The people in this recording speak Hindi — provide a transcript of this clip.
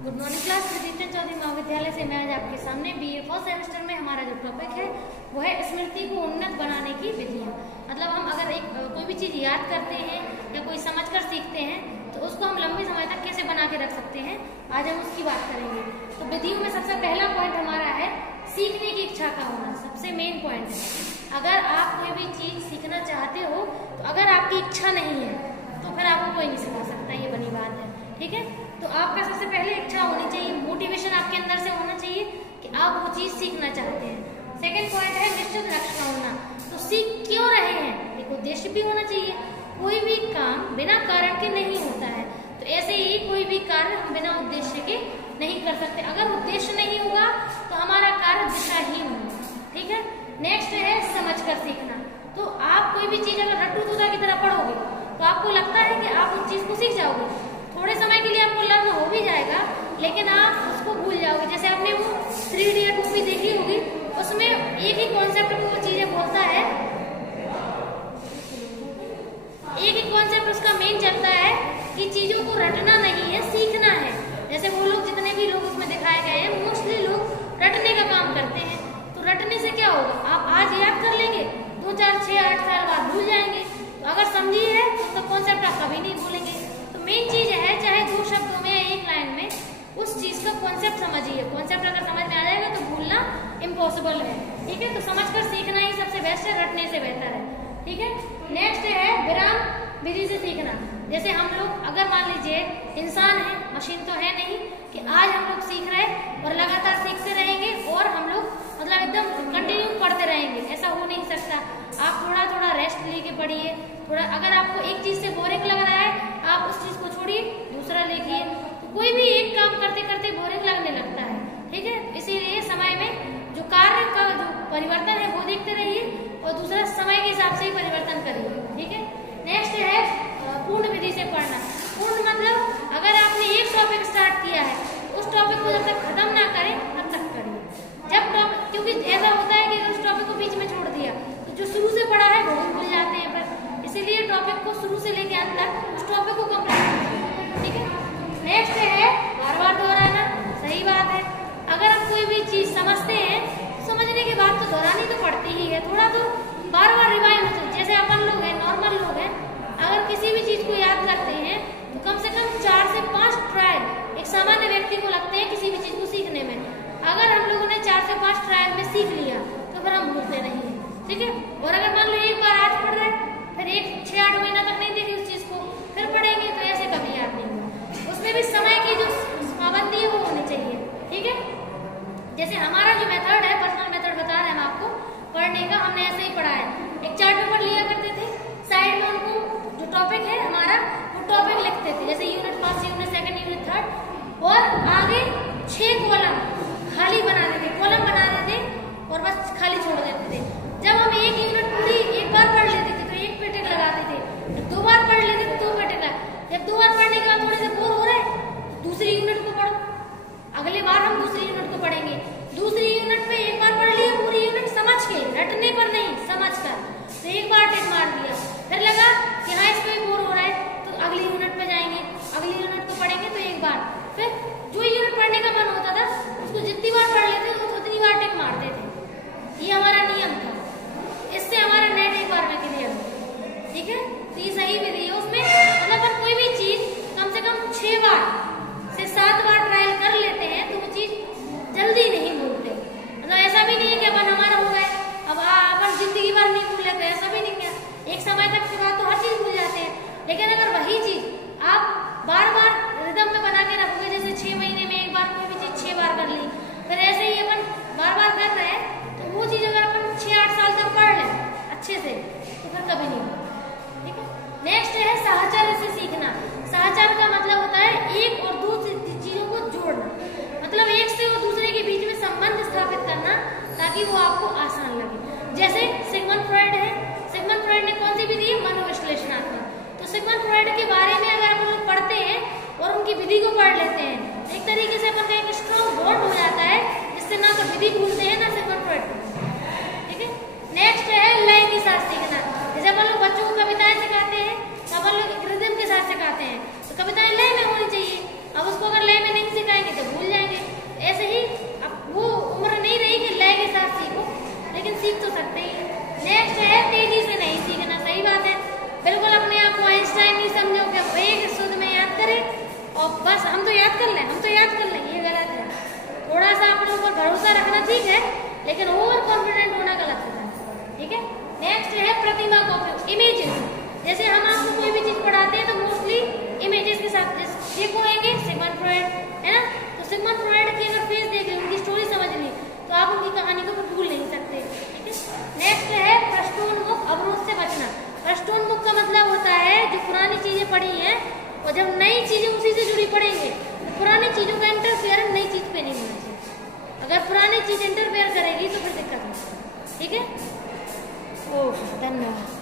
Good morning class. Vidita Chaudhary महाविद्यालय से मैं आज आपके सामने बीए फर्स्ट सेमेस्टर में हमारा जो टॉपिक है वो है स्मृति को उन्नत बनाने की विधियाँ। मतलब हम अगर कोई भी चीज याद करते हैं या कोई समझकर सीखते हैं तो उसको हम लंबे समय तक कैसे बना के रख सकते हैं, आज हम उसकी बात करेंगे। तो विधियों में सबसे पहला पॉइंट हमारा है सीखने की इच्छा का होना। सबसे मेन पॉइंट है, अगर आप कोई भी चीज सीखना चाहते हो तो अगर आपकी इच्छा नहीं है तो फिर आपको कोई नहीं सिखा सकता, ये बनी बात है। ठीक है, तो आपका सबसे पहले इच्छा होनी चाहिए, मोटिवेशन आपके अंदर से होना चाहिए कि आप वो चीज सीखना चाहते हैं। सेकंड पॉइंट है निश्चित लक्ष्य होना। तो सीख क्यों रहे हैं, एक उद्देश्य भी होना चाहिए। कोई भी काम बिना कारण के नहीं होता है, तो ऐसे ही कोई भी कार्य हम बिना उद्देश्य के नहीं कर सकते। अगर उद्देश्य नहीं होगा तो हमारा कार्य दिशाहीन होगा। ठीक है, नेक्स्ट है समझ कर सीखना। तो आप कोई भी चीज अगर रट्टू तोता की तरह पढ़ोगे तो आपको लगता है कि आप उस चीज को सीख जाओगे, थोड़े समय के लिए आपको लर्न हो भी जाएगा, लेकिन आप उसको भूल जाओगे। जैसे आपने वो 3 इडियट मूवी देखी होगी, उसमें एक ही कॉन्सेप्ट को वो चीजें बोलता है, एक ही कॉन्सेप्ट उसका मेन चलता है कि चीजों को रटना नहीं है, सीखना है। जैसे वो लोग जितने भी लोग उसमें दिखाए गए हैं मोस्टली लोग रटने का काम करते हैं। तो रटने से क्या होगा, आप आज याद कर लेंगे, 2, 4, 6, 8 साल बाद भूल जाएंगे। तो अगर समझी है तो कॉन्सेप्ट आप कभी नहीं भूलेंगे। तो मेन चीज है, चाहे 2 शब्दों में या 1 लाइन में उस चीज का कॉन्सेप्ट समझिए। कॉन्सेप्ट अगर समझ में आ जाएगा तो भूलना इम्पॉसिबल है। ठीक है, तो समझकर सीखना ही सबसे बेस्ट है, रटने से बेहतर है। ठीक है, नेक्स्ट है विराम विधि से सीखना। जैसे हम लोग अगर मान लीजिए इंसान है, मशीन तो है नहीं कि आज हम लोग सीख रहे और लगातार सीखते रहेंगे और हम लोग मतलब एकदम कंटिन्यू पढ़ते रहेंगे, ऐसा हो नहीं सकता। आप थोड़ा थोड़ा रेस्ट लेके पढ़िए। थोड़ा अगर आपको एक चीज से बोरिंग लग रहा है, आप उस चीज को छोड़िए, दूसरा लिखिए। तो कोई भी एक काम करते करते बोरिंग लगने लगता है। ठीक है, इसीलिए समय में जो कार्य का जो परिवर्तन है वो देखते रहिए और दूसरा समय के हिसाब से ही परिवर्तन करिए। ठीक है, नेक्स्ट है पूर्ण विधि से पढ़ना। पूर्ण मतलब अगर आपने एक टॉपिक स्टार्ट किया है, उस टॉपिक को जब तक खत्म ना करें तब तक करिए। जब टॉपिक, क्योंकि ऐसा होता है कि अगर उस टॉपिक को बीच में छोड़ दिया तो जो शुरू से पढ़ा है वो भूल जाते हैं पर, इसीलिए टॉपिक को शुरू से लेकर अंत तक उस टॉपिक को कंप्लीट करें। ठीक है, नेक्स्ट है बार बार दोहराना। सही बात है, अगर आप कोई भी चीज समझते हैं, समझने के बाद तो दोहरानी तो पड़ती ही है, थोड़ा तो बार बार रिवाइंड हो। जैसे अपन लोग हैं, नॉर्मल लोग हैं, अगर किसी भी चीज को याद करते हैं तो कम से कम 4 से 5 ट्रायल एक सामान्य व्यक्ति को लगते हैं किसी भी चीज को सीखने में। अगर हम लोगों ने 4 से 5 ट्रायल में सीख लिया तो फिर हम भूलते नहीं है। ठीक है, और अगर मान लो एक बार आज पढ़ रहे फिर 6-8 महीना तक नहीं देखी उस चीज को, फिर पढ़ेंगे तो ऐसे कभी याद नहीं होगा। उसमें भी समय की जो पाबंदी है वो होनी चाहिए। ठीक है, जैसे हमारा जो मेथड है, पर्सनल मेथड बता रहे हैं हम आपको पढ़ने का, हमने ऐसे ही पढ़ा है। एक चार्ट पेपर लिया करते थे, साइड में उनको जो टॉपिक है हमारा वो टॉपिक लिखते थे, जैसे यूनिट 1, यूनिट 2, यूनिट 3, और आगे 6 कॉलम खाली बनाते थे, कॉलम बनाते थे और बस खाली छोड़ देते थे। जब हम एक यूनिट पूरी एक बार पढ़ लेते थे तो 1 पे टिक लगाते थे, 2 बार पढ़ लेते थे 2 पे टिक लगा। जब 2 बार पढ़ने के बाद थोड़े से बोर हो रहे दूसरी यूनिट को पढ़ो, अगली बार हम दूसरी यूनिट को पढ़ेंगे। दूसरी यूनिट पे एक बार पढ़ लिया पूरी यूनिट समझ के, रटने पर नहीं समझ कर, तो एक बार टिक मार दिया। फिर लगा कि हाँ इस पे बोर हो रहा है तो अगली यूनिट पे जाएंगे, अगली यूनिट को पढ़ेंगे तो एक बार। फिर जो यूनिट पढ़ने का मन होता था उसको जितनी बार पढ़ लेते तो उतनी बार टिक मारते थे। ये हमारा नियम था, इससे हमारा नेट एक बार में क्लियर हो। ठीक है, तो ये सही विधि है। उसमें मतलब कोई भी चीज कम से कम 6 बार से 7 बार ट्रायल कर लेते हैं तो वो चीज जल्दी नहीं भूलते। मतलब ऐसा भी नहीं है कि अपन हमारा हो गए अब अपन जिंदगी भर नहीं भूल लेते, ऐसा भी नहीं है। एक समय तक के बाद तो हर चीज भूल जाते हैं, लेकिन अगर वही चीज आप बार बार रिदम में बना के रखोगे, जैसे 6 महीने में एक बार कोई भी चीज 6 बार कर ली, फिर ऐसे ही अपन बार बार कर रहे हैं, तो वो चीज अगर अपन 6-8 साल तक पढ़ लें अच्छे से तो फिर कभी नहीं होगा। ठीक है, नेक्स्ट है साहचर्य से सीखना। साहचर्य का मतलब होता है एक और दूसरी चीजों को जोड़ना, मतलब एक से और दूसरे के बीच में संबंध स्थापित करना ताकि वो आपको आसान लगे। जैसे सिगमंड फ्रॉइड है, सिगमंड फ्रॉइड ने कौन सी विधि है, मनोविश्लेषणात्मक। तो सिगमंड फ्रॉइड के बारे में अगर अपन लोग पढ़ते हैं और उनकी विधि को पढ़ लेते हैं, एक तरीके से अपन का एक स्ट्रॉन्ग बॉन्ड हो जाता है, जिससे ना तो विधि भूलते हैं ना सिगमंड फ्रॉइड। ठीक है, नेक्स्ट है लय के साथ सीखना। जैसे अपन लोग बच्चों को कविताएं सिखाते हैं तो अपन लोग रिदम के साथ सिखाते हैं, तो कविताएं लय में होनी चाहिए। अब उसको अगर लय में नहीं सिखाएंगे और बस हम तो याद कर लें, ये गलत है। थोड़ा सा अपने ऊपर भरोसा रखना ठीक है, लेकिन ओवर कॉन्फिडेंट होना गलत होता है। ठीक है, नेक्स्ट है प्रतिमा का उपयोग, इमेजेस। जैसे हम आपको कोई भी चीज पढ़ाते हैं तो मोस्टली इमेजेस के साथ ये कहेंगे सिगमंड फ्रॉइड, है ना। तो सिगमंड फ्रॉइड की अगर फेस देख ली, उनकी स्टोरी समझ ली, तो आप उनकी कहानी को भूल नहीं सकते। ठीक है, नेक्स्ट है पृष्ठोन्मुख अवरोध से बचना। पृष्ठोन्मुख का मतलब होता है जो पुरानी चीजें पढ़ी हैं और जब नई चीजें उसी से जुड़ी पढ़ेंगे तो पुरानी चीजों का इंटरफेयर नई चीज पे नहीं होना चाहिए। अगर पुरानी चीज इंटरफेयर करेगी तो फिर दिक्कत होगी। ठीक है, ओके, धन्यवाद।